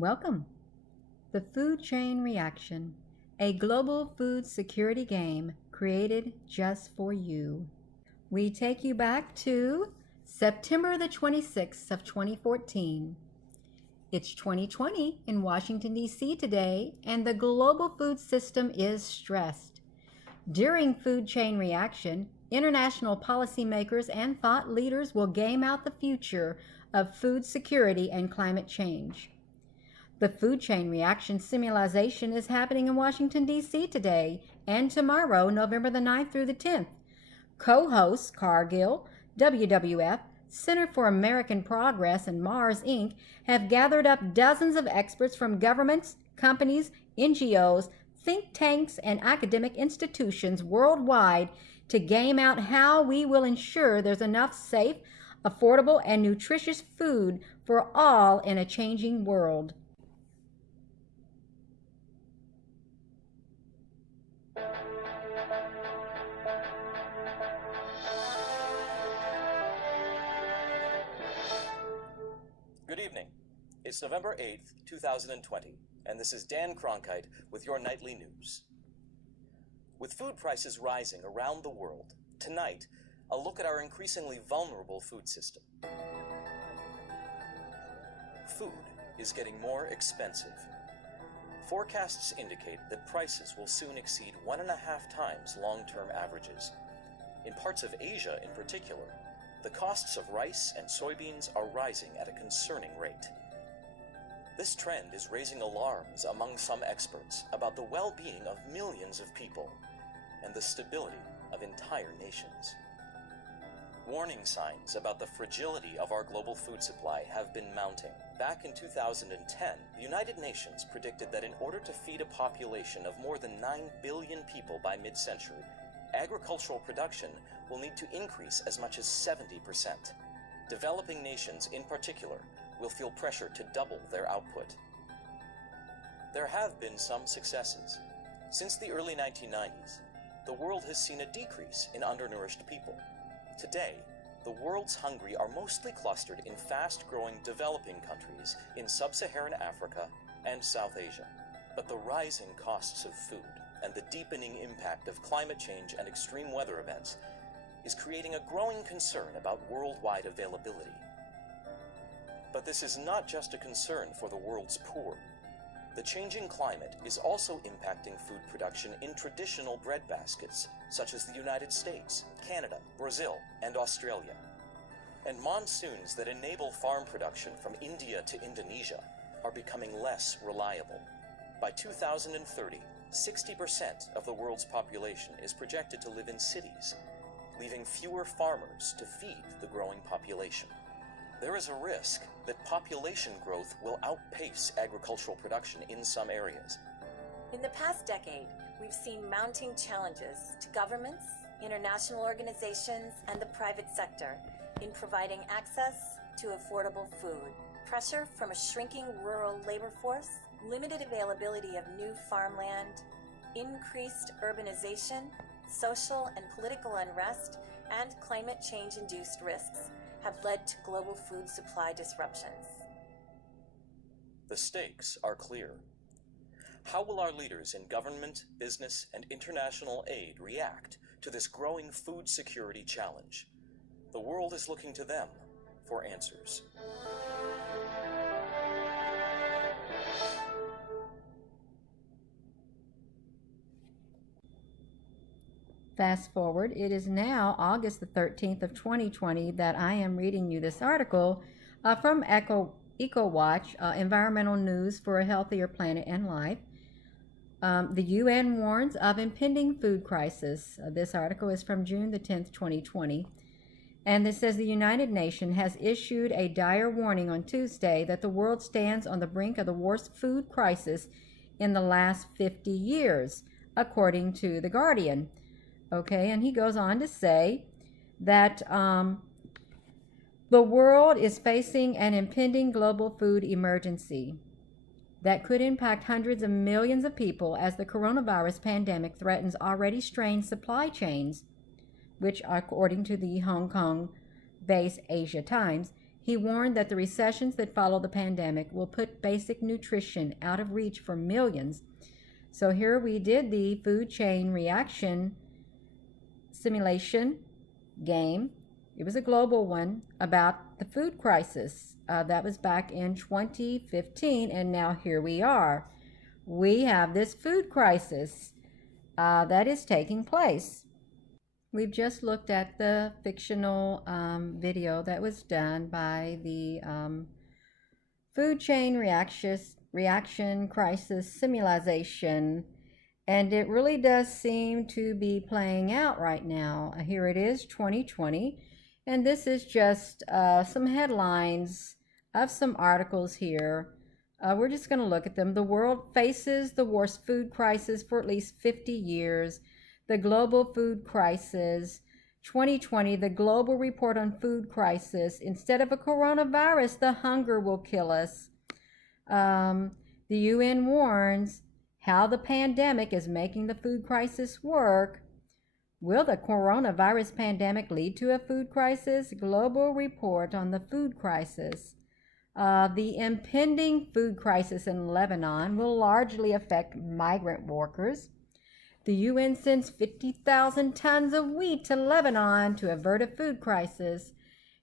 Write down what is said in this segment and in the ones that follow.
Welcome. The Food Chain Reaction, a global food security game created just for you. We take you back to September the 26th of 2014. It's 2020 in Washington, D.C. today, and the global food system is stressed. During Food Chain Reaction, international policymakers and thought leaders will game out the future of food security and climate change. The Food Chain Reaction simulation is happening in Washington, D.C. today and tomorrow, November the 9th through the 10th. Co-hosts Cargill, WWF, Center for American Progress, and Mars, Inc. have gathered up dozens of experts from governments, companies, NGOs, think tanks, and academic institutions worldwide to game out how we will ensure there's enough safe, affordable, and nutritious food for all in a changing world. Good evening. It's November 8th, 2020, and this is Dan Cronkite with your nightly news. With food prices rising around the world, tonight, a look at our increasingly vulnerable food system. Food is getting more expensive. Forecasts indicate that prices will soon exceed 1.5 times long-term averages. In parts of Asia in particular, the costs of rice and soybeans are rising at a concerning rate. This trend is raising alarms among some experts about the well-being of millions of people and the stability of entire nations. Warning signs about the fragility of our global food supply have been mounting. Back in 2010, the United Nations predicted that in order to feed a population of more than 9 billion people by mid-century, agricultural production will need to increase as much as 70%. Developing nations, in particular, will feel pressure to double their output. There have been some successes. Since the early 1990s, the world has seen a decrease in undernourished people. Today, the world's hungry are mostly clustered in fast-growing developing countries in sub-Saharan Africa and South Asia. But the rising costs of food and the deepening impact of climate change and extreme weather events is creating a growing concern about worldwide availability. But this is not just a concern for the world's poor. The changing climate is also impacting food production in traditional breadbaskets, such as the United States, Canada, Brazil, and Australia. And monsoons that enable farm production from India to Indonesia are becoming less reliable. By 2030, 60% of the world's population is projected to live in cities, leaving fewer farmers to feed the growing population. There is a risk that population growth will outpace agricultural production in some areas. In the past decade, we've seen mounting challenges to governments, international organizations, and the private sector in providing access to affordable food. Pressure from a shrinking rural labor force, limited availability of new farmland, increased urbanization, social and political unrest, and climate change-induced risks have led to global food supply disruptions. The stakes are clear. How will our leaders in government, business, and international aid react to this growing food security challenge? The world is looking to them for answers. Fast forward, it is now August the 13th of 2020 that I am reading you this article from EcoWatch, Environmental News for a Healthier Planet and Life. The UN warns of impending food crisis. This article is from June the 10th, 2020. And it says the United Nations has issued a dire warning on Tuesday that the world stands on the brink of the worst food crisis in the last 50 years, according to The Guardian. Okay, and he goes on to say that the world is facing an impending global food emergency that could impact hundreds of millions of people as the coronavirus pandemic threatens already strained supply chains, which, according to the Hong Kong-based Asia Times, He warned that the recessions that follow the pandemic will put basic nutrition out of reach for millions. So here we did the food chain reaction simulation game. It was a global one about the food crisis. That was back in 2015, and now here we are. We have this food crisis that is taking place. We've just looked at the fictional video that was done by the food chain reaction crisis simulation, and it really does seem to be playing out right now. Here it is, 2020, and this is just some headlines of some articles here. We're just going to look at them. The world faces the worst food crisis for at least 50 years. The global food crisis, 2020, the global report on food crisis. Instead of a coronavirus, the hunger will kill us. The UN warns how the pandemic is making the food crisis work. Will the coronavirus pandemic lead to a food crisis? Global report on the food crisis. The impending food crisis in Lebanon will largely affect migrant workers. The UN sends 50,000 tons of wheat to Lebanon to avert a food crisis.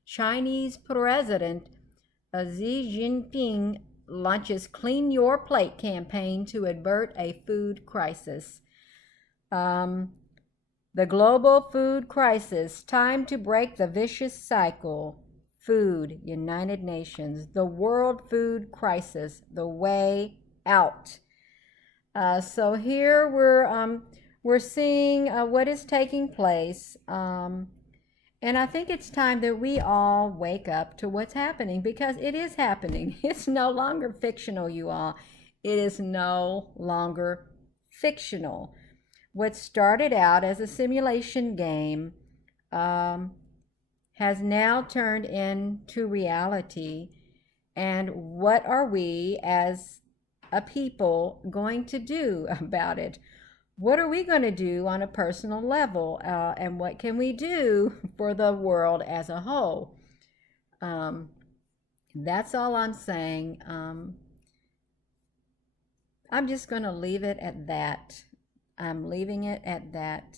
Chinese President Xi Jinping launches Clean Your Plate campaign to avert a food crisis. The global food crisis, time to break the vicious cycle. Food, United Nations, the world food crisis, the way out. So here we're seeing what is taking place, and I think it's time that we all wake up to what's happening, because it is happening. It's no longer fictional, you all. It is no longer fictional. What started out as a simulation game has now turned into reality. And what are we as a people going to do about it? What are we going to do on a personal level? And what can we do for the world as a whole? That's all I'm saying. I'm just going to leave it at that. I'm leaving it at that.